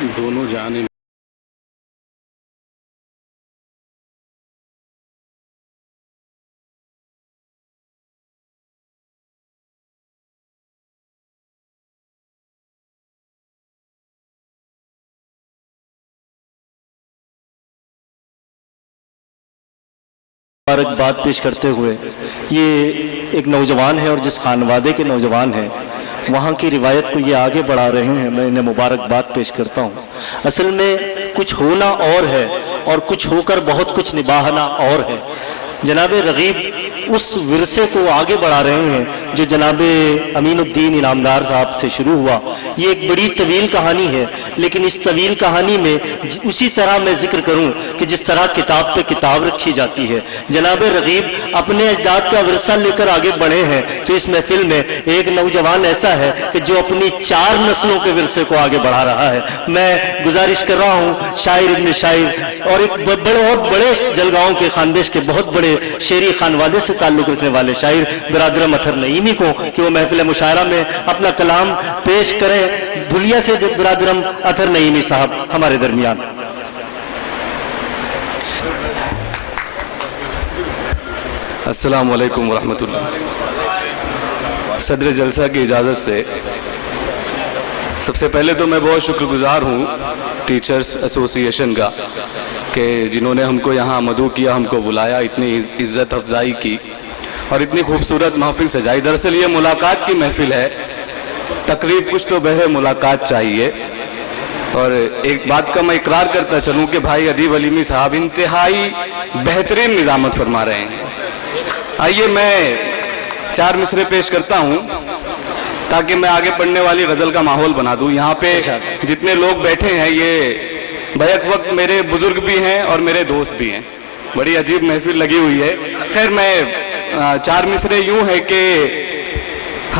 دونوں جانب مبارکباد پیش کرتے ہوئے، یہ ایک نوجوان ہے اور جس خانوادے کے نوجوان ہیں وہاں کی روایت کو یہ آگے بڑھا رہے ہیں، میں انہیں مبارکباد پیش کرتا ہوں۔ اصل میں کچھ ہونا اور ہے اور کچھ ہو کر بہت کچھ نبھانا اور ہے۔ جناب رغیب اس ورثے کو آگے بڑھا رہے ہیں جو جناب امین الدین انعامدار صاحب سے شروع ہوا۔ یہ ایک بڑی طویل کہانی ہے، لیکن اس طویل کہانی میں اسی طرح میں ذکر کروں کہ جس طرح کتاب پہ کتاب رکھی جاتی ہے۔ جناب رغیب اپنے اجداد کا ورثہ لے کر آگے بڑھے ہیں، تو اس محفل میں ایک نوجوان ایسا ہے کہ جو اپنی 4 نسلوں کے ورثے کو آگے بڑھا رہا ہے۔ میں گزارش کر رہا ہوں شاعر ابن شاعر اور ایک بڑے جلگاؤں کے خاندیش کے بہت بڑے شعری خانوادے سے تعلق رکھنے والے شاعر برادر اطہر نعیمی کو کہ وہ محفل مشاعرہ میں اپنا کلام پیش کریں۔ دھلیا سے برادر اطہر نعیمی صاحب ہمارے درمیان۔ السلام علیکم ورحمۃ اللہ۔ صدر جلسہ کی اجازت سے سب سے پہلے تو میں بہت شکر گزار ہوں ٹیچرز ایسوسی ایشن کا کہ جنہوں نے ہم کو یہاں مدعو کیا، ہم کو بلایا، اتنی عزت افزائی کی اور اتنی خوبصورت محفل سجائی۔ دراصل یہ ملاقات کی محفل ہے، تقریب کچھ تو بہر ملاقات چاہیے۔ اور ایک بات کا میں اقرار کرتا چلوں کہ بھائی ادیب علیمی صاحب انتہائی بہترین نظامت فرما رہے ہیں۔ آئیے میں 4 مصرے پیش کرتا ہوں تاکہ میں آگے پڑھنے والی غزل کا ماحول بنا دوں۔ یہاں پہ جتنے لوگ بیٹھے ہیں یہ بیک وقت میرے بزرگ بھی ہیں اور میرے دوست بھی ہیں، بڑی عجیب محفل لگی ہوئی ہے۔ خیر میں 4 مصرے یوں ہے کہ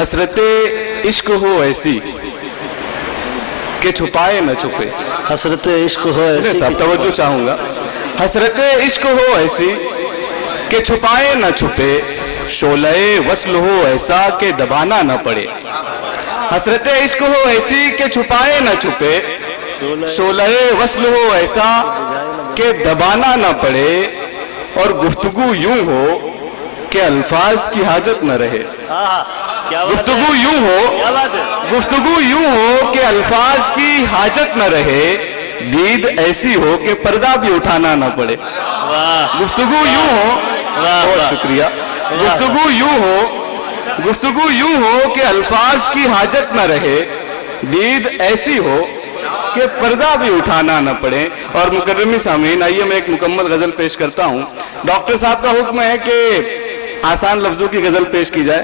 حسرت عشق ہو ایسی کہ چھپائے نہ چھپے۔ حسرت عشق ہو ایسی، سب توجہ چاہوں گا۔ حسرت عشق ہو ایسی کہ چھپائے نہ چھپے، شعلہ وصل ہو ایسا کہ دبانا نہ پڑے۔ حسرت عشق ہو ایسی کہ چھپائے نہ چھپے، شعلہ وصل ہو ایسا کہ دبانا نہ پڑے، اور گفتگو یوں ہو کہ الفاظ کی حاجت نہ رہے۔ گفتگو یوں ہو کہ الفاظ کی حاجت نہ رہے، دید ایسی ہو کہ پردہ بھی اٹھانا نہ پڑے۔ گفتگو یوں ہو، بہت شکریہ، گفتگو یوں ہو کہ الفاظ کی حاجت نہ رہے، دید ایسی ہو کہ پردہ بھی اٹھانا نہ پڑے۔ اور مکرمی سامعین آئیے میں ایک مکمل غزل پیش کرتا ہوں۔ ڈاکٹر صاحب کا حکم ہے کہ آسان لفظوں کی غزل پیش کی جائے،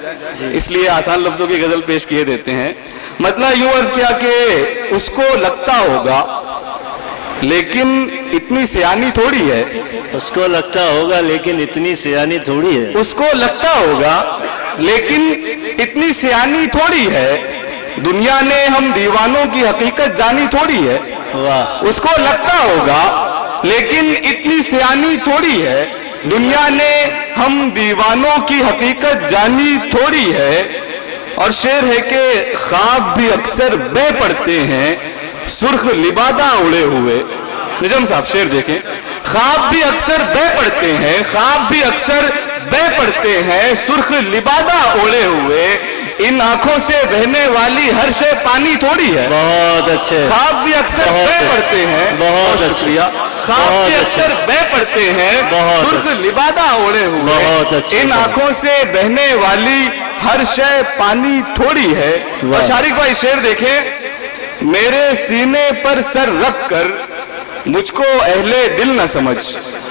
اس لیے آسان لفظوں کی غزل پیش کیے دیتے ہیں۔ مطلب یوں عرض کیا کہ اس کو لگتا ہوگا لیکن اتنی سیانی تھوڑی ہے، اس کو لگتا ہوگا لیکن اتنی سیانی تھوڑی ہے، اس کو لگتا ہوگا لیکن اتنی سیانی تھوڑی ہے، دنیا نے ہم دیوانوں کی حقیقت جانی تھوڑی ہے۔ اس کو لگتا ہوگا لیکن اتنی سیانی تھوڑی ہے، دنیا نے ہم دیوانوں کی حقیقت جانی تھوڑی ہے۔ اور شعر ہے کہ خواب بھی اکثر بہ پڑتے ہیں سرخ لبادہ اڑے ہوئے۔ نجم صاحب شعر دیکھیں، خواب بھی اکثر بہ پڑتے ہیں، خواب بھی اکثر بہ پڑتے ہیں سرخ لبادہ اوڑے ہوئے، ان آنکھوں سے بہنے والی ہر شے پانی تھوڑی ہے۔ بہت اچھے، خواب بھی اکثر بہ پڑتے ہیں، بہت شکریہ، خواب بھی اکثر بہ پڑتے ہیں سرخ لبادہ اوڑے ہوئے، ان آنکھوں سے بہنے والی ہر شے پانی تھوڑی ہے۔ اور شارق بھائی شعر دیکھیں، میرے سینے پر سر رکھ کر مجھ کو اہل دل نہ سمجھ۔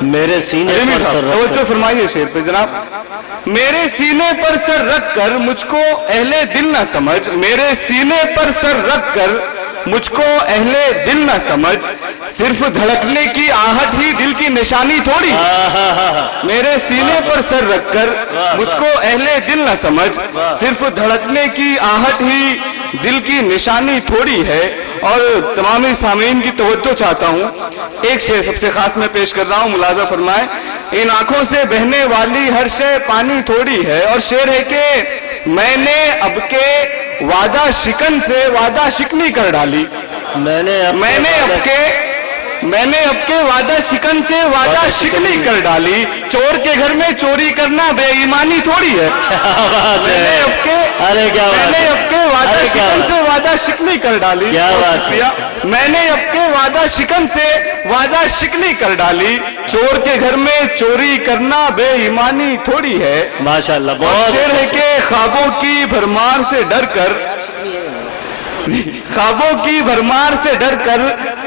میرے سینے پر سر رکھ کر، توجہ فرمائیے شعر پہ جناب، میرے سینے پر سر رکھ کر مجھ کو اہل دل نہ سمجھ، میرے سینے پر سر رکھ کر مجھ کو اہل دل نہ سمجھ، صرف دھڑکنے کی آہٹ ہی دل کی نشانی تھوڑی ہے۔ میرے سینے پر سر رکھ کر مجھ کو اہل دل نہ سمجھ، صرف دھڑکنے کی آہٹ ہی دل کی نشانی تھوڑی ہے۔ اور تمامی سامعین کی توجہ چاہتا ہوں، ایک شعر سب سے خاص میں پیش کر رہا ہوں، ملاحظہ فرمائیں، ان آنکھوں سے بہنے والی ہر شے پانی تھوڑی ہے۔ اور شعر ہے کہ میں نے اب کے وعدہ شکن سے وعدہ شکنی کر ڈالی۔ میں نے اب کے وعدہ شکن سے وعدہ شکنی کر ڈالی. چور کے گھر میں چوری کرنا بے ایمانی تھوڑی ہے. میں نے اب کے وعدہ شکن سے وعدہ شکنی کر ڈالی. کیا بات ہے. میں نے اب کے وعدہ شکن سے وعدہ شکنی کر ڈالی. چور کے گھر میں چوری کرنا بے ایمانی تھوڑی ہے. ماشاءاللہ بہت شعر ہے کہ خوابوں کی بھرمار سے ڈر کر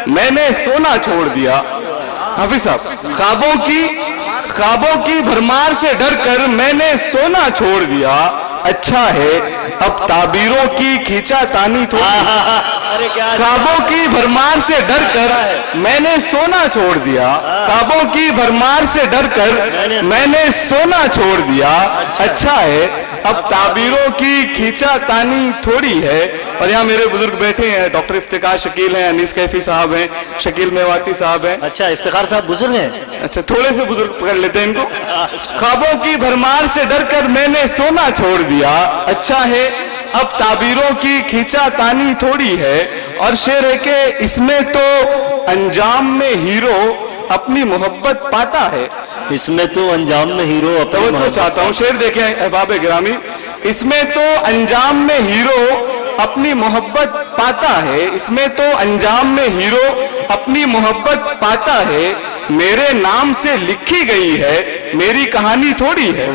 میں نے سونا چھوڑ دیا. حافظ صاحب, خوابوں کی بھرمار سے ڈر کر میں نے سونا چھوڑ دیا. اچھا ہے اب تعبیروں کی کھینچا تانی تھوڑی. خوابوں کی بھرمار سے ڈر کر میں نے سونا چھوڑ دیا. خوابوں کی بھرمار سے ڈر کر میں نے سونا چھوڑ دیا. اچھا ہے اب تعبیروں کی کھینچا تانی تھوڑی ہے. اور یہاں میرے بزرگ بیٹھے ہیں, ڈاکٹر افتخار شکیل ہیں, انیس کیفی صاحب ہیں, شکیل میواتی صاحب ہیں. اچھا افتخار صاحب بزرگ ہیں. اچھا تھوڑے سے بزرگ پکڑ لیتے ہیں ان کو. خوابوں کی بھرمار سے ڈر کر میں نے سونا چھوڑ دیا. اچھا ہے اب تعبیروں کی کھینچا تانی تھوڑی ہے. اور شعر ہے کہ اس میں تو انجام میں ہیرو اپنی محبت پاتا ہے. اس میں تو انجام میں ہیرو توجہ چاہتا ہوں, شعر دیکھیں احباب گرامی. اس میں تو انجام میں ہیرو اپنی محبت پاتا ہے. اس میں تو انجام میں ہیرو اپنی محبت پاتا ہے. میرے نام سے لکھی گئی ہے میری کہانی تھوڑی ہے.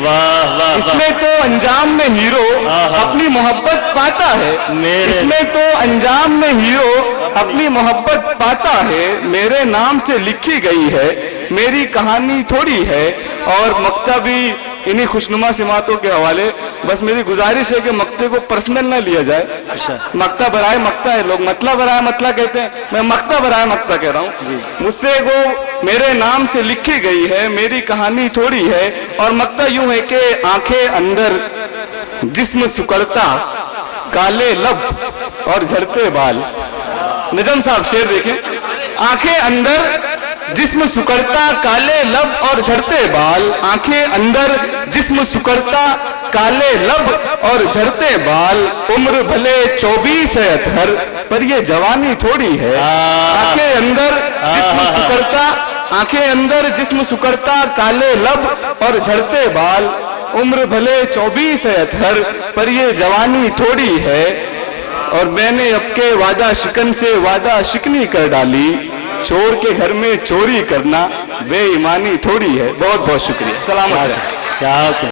اس میں تو انجام میں ہیرو اپنی محبت پاتا ہے. اس میں تو انجام میں ہیرو اپنی محبت پاتا ہے. میرے نام سے لکھی گئی ہے میری کہانی تھوڑی ہے. اور مقطع بھی انہی خوشنما سماتوں کے حوالے. بس میری گزارش ہے کہ مقطع کو پرسنل نہ لیا جائے. مقطع برائے مقطع ہے, لوگ مطلع برائے مطلع کہتے ہیں, میں مقطع برائے مقطع کہہ رہا ہوں. مجھ سے وہ میرے نام سے لکھی گئی ہے میری کہانی تھوڑی ہے. اور مقطع یوں ہے کہ آنکھیں اندر جسم سکڑتا کالے لب اور جھڑتے بال. نجم صاحب شعر دیکھیں. آنکھیں اندر جسم سکڑتا کالے لب اور جھڑتے بال. آنکھیں اندر جسم سکڑتا کالے لب اور جھڑتے بال. عمر بھلے 24 ہے اتھر پر یہ جوانی تھوڑی ہے. آنکھیں اندر جسم سکڑتا کالے لب اور جھڑتے بال. عمر بھلے 24 ہے اتھر پر یہ جوانی تھوڑی ہے. اور میں نے اب کے وعدہ شکن سے وعدہ شکنی کر ڈالی. چور کے گھر میں چوری کرنا بے ایمانی تھوڑی ہے. بہت بہت شکریہ. سلامت رہیں.